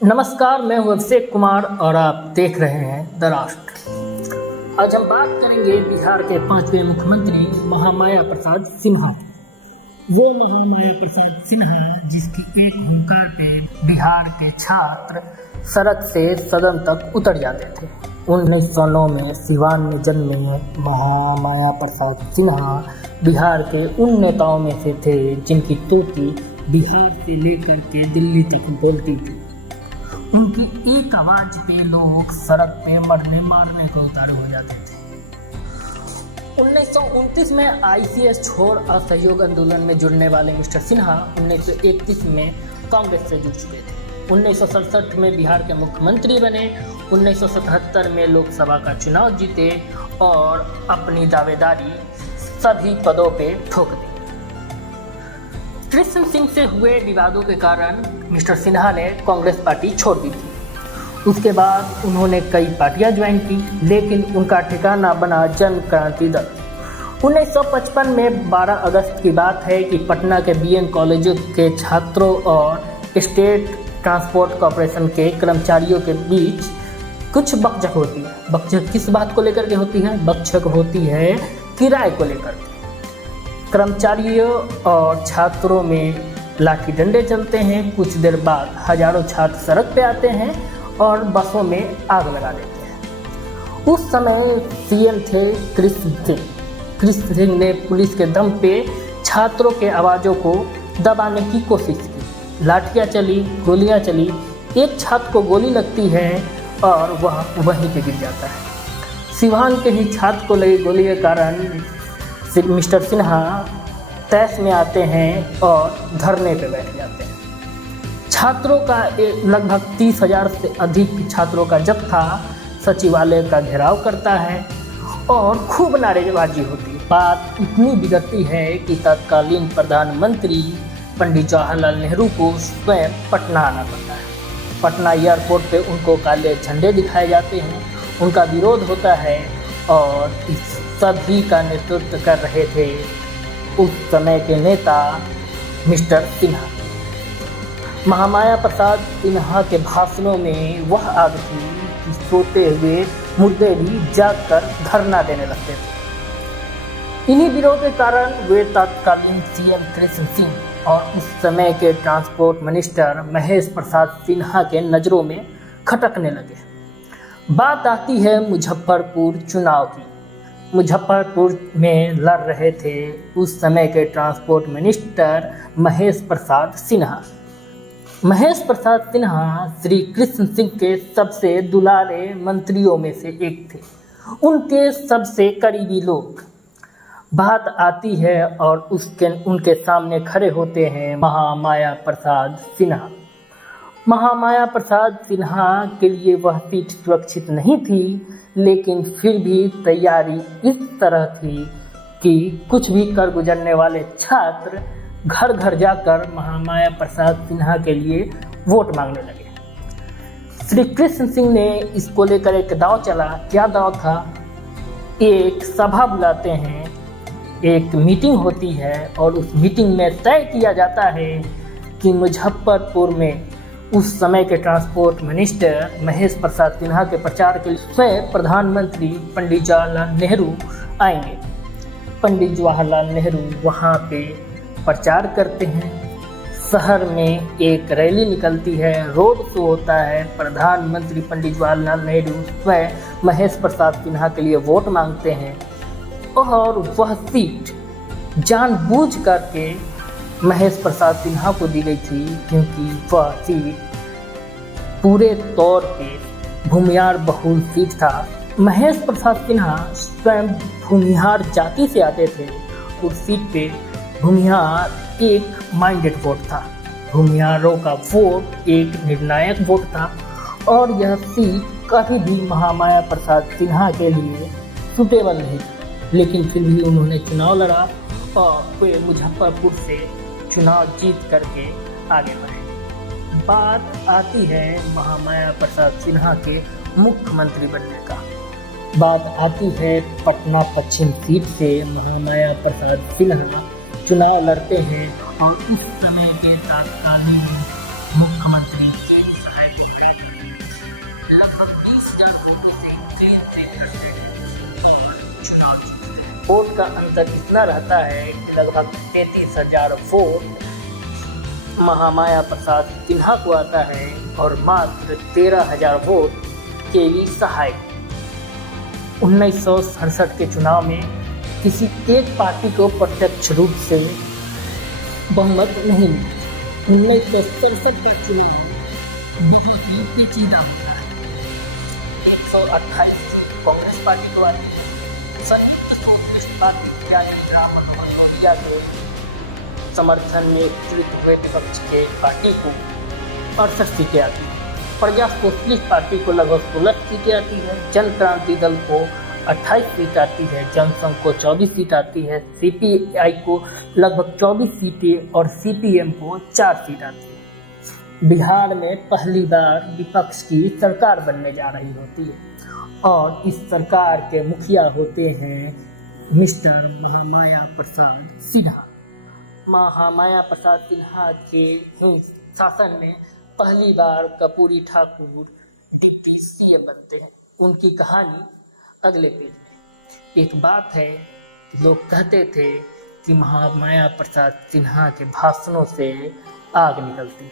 नमस्कार, मैं हूं अभिषेक कुमार और आप देख रहे हैं द राष्ट्र। आज हम बात करेंगे बिहार के 5वें मुख्यमंत्री महामाया प्रसाद सिन्हा। वो महामाया प्रसाद सिन्हा जिसकी एक हुंकार पे बिहार के छात्र सड़क से सदन तक उतर जाते थे। 1909 में सिवान में जन्मे महामाया प्रसाद सिन्हा बिहार के उन नेताओं में से थे जिनकी तुर्की बिहार से लेकर के दिल्ली तक बोलती थी। उनकी एक आवाज पे लोग सड़क पे मरने मारने को उतारू हो जाते थे। 1929 में ICS छोड़ असहयोग आंदोलन में जुड़ने वाले मिस्टर सिन्हा 1931 में कांग्रेस से जुड़ चुके थे। 1967 में बिहार के मुख्यमंत्री बने। 1977 में लोकसभा का चुनाव जीते और अपनी दावेदारी सभी पदों पे ठोक दी। कृष्ण सिंह से हुए विवादों के कारण मिस्टर सिन्हा ने कांग्रेस पार्टी छोड़ दी थी। उसके बाद उन्होंने कई पार्टियां ज्वाइन की, लेकिन उनका ठिकाना बना जन क्रांति दल। 1955 में 12 अगस्त की बात है कि पटना के BN कॉलेजों के छात्रों और स्टेट ट्रांसपोर्ट कॉरपोरेशन के कर्मचारियों के बीच कुछ बकझक होती है। बकझक किस बात को लेकर के होती है? बकझक होती है किराए को लेकर। कर्मचारियों और छात्रों में लाठी डंडे चलते हैं। कुछ देर बाद हजारों छात्र सड़क पे आते हैं और बसों में आग लगा देते हैं। उस समय CM थे कृष्ण सिंह। कृष्ण सिंह ने पुलिस के दम पे छात्रों के आवाज़ों को दबाने की कोशिश की। लाठियाँ चली, गोलियाँ चली। एक छात्र को गोली लगती है और वह वहीं पे गिर जाता है। सिवान के ही छात्र को लगी गोली के कारण मिस्टर सिन्हा तैश में आते हैं और धरने पे बैठ जाते हैं। छात्रों का लगभग 30,000 से अधिक छात्रों का जत्था सचिवालय का घेराव करता है और खूब नारेबाजी होती है। बात इतनी बिगड़ती है कि तत्कालीन प्रधानमंत्री पंडित जवाहरलाल नेहरू को स्वयं पटना आना पड़ता है। पटना एयरपोर्ट पे उनको काले झंडे दिखाए जाते हैं। उनका विरोध होता है और इस सभी का नेतृत्व कर रहे थे उस समय के नेता मिस्टर सिन्हा। महामाया प्रसाद सिन्हा के भाषणों में वह आग थी कि सोते हुए मुर्दे भी जागकर धरना देने लगते थे। इन्हीं विरोध के कारण वे तत्कालीन CM कृष्ण सिंह और उस समय के ट्रांसपोर्ट मिनिस्टर महेश प्रसाद सिन्हा के नज़रों में खटकने लगे। बात आती है मुजफ्फरपुर चुनाव की। मुजफ्फरपुर में लड़ रहे थे उस समय के ट्रांसपोर्ट मिनिस्टर महेश प्रसाद सिन्हा। महेश प्रसाद सिन्हा श्री कृष्ण सिंह के सबसे दुलारे मंत्रियों में से एक थे, उनके सबसे करीबी लोग। बात आती है और उनके सामने खड़े होते हैं महामाया प्रसाद सिन्हा। महामाया प्रसाद सिन्हा के लिए वह सीट सुरक्षित नहीं थी, लेकिन फिर भी तैयारी इस तरह थी कि कुछ भी कर गुजरने वाले छात्र घर घर जाकर महामाया प्रसाद सिन्हा के लिए वोट मांगने लगे। श्री कृष्ण सिंह ने इसको लेकर एक दांव चला। क्या दांव था? एक सभा बुलाते हैं, एक मीटिंग होती है और उस मीटिंग में तय किया जाता है कि मुजफ्फरपुर में उस समय के ट्रांसपोर्ट मिनिस्टर महेश प्रसाद सिन्हा के प्रचार के लिए स्वयं प्रधानमंत्री पंडित जवाहरलाल नेहरू आएंगे। पंडित जवाहरलाल नेहरू वहाँ पे प्रचार करते हैं। शहर में एक रैली निकलती है, रोड शो होता है। प्रधानमंत्री पंडित जवाहरलाल नेहरू स्वयं महेश प्रसाद सिन्हा के लिए वोट मांगते हैं और वह सीट जानबूझ करके महेश प्रसाद सिन्हा को दी गई थी, क्योंकि वह सीट पूरे तौर पे भूमिहार बहुल सीट था। महेश प्रसाद सिन्हा स्वयं भूमिहार जाति से आते थे। उस सीट पे भूमिहार एक माइंडेड वोट था। भूमिहारों का वोट एक निर्णायक वोट था और यह सीट कभी भी महामाया प्रसाद सिन्हा के लिए सुटेबल नहीं थी। लेकिन फिर भी उन्होंने चुनाव लड़ा और वे मुजफ्फरपुर से चुनाव जीत करके आगे बढ़े। बात आती है महामाया प्रसाद सिन्हा के मुख्यमंत्री बनने का। बात आती है पटना पश्चिम सीट से महामाया प्रसाद सिन्हा चुनाव लड़ते हैं और उस समय के तत्कालीन मुख्यमंत्री के सहायक 33% और चुनाव जीतते हैं। वोट का अंतर इतना रहता है कि लगभग 33,000 वोट महामाया प्रसाद सिन्हा को आता है और मात्र 13,000 वोट केवी सहाय। 1967 के चुनाव में किसी एक पार्टी को प्रत्यक्ष रूप से बहुमत नहीं मिला। 1967 का चुनाव बहुत ही पेचीदा होता है। 128 सीट कांग्रेस पार्टी को आती है। संयुक्त सोशलिस्ट पार्टी यानी राम मनोहर लोहिया के समर्थन में एकत्रित हुए विपक्ष के पार्टी को 68 सीटें आती हैं। प्रजा सोशलिस्ट पार्टी को लगभग 16 सीटें आती है। जन क्रांति दल को 28 सीट आती है। जनसंघ को 24 सीट आती है। सीपीआई को लगभग 24 सीटें और सीपीएम को 4 सीट आती है। बिहार में पहली बार विपक्ष की सरकार बनने जा रही होती है और इस सरकार के मुखिया होते हैं मिस्टर महामाया प्रसाद सिन्हा। महामाया प्रसाद सिन्हा के शासन में पहली बार कर्पूरी ठाकुर डिप्टी सीएम बनते हैं। उनकी कहानी अगले पेज में। एक बात है, लोग कहते थे कि महामाया प्रसाद सिन्हा के भाषणों से आग निकलती है।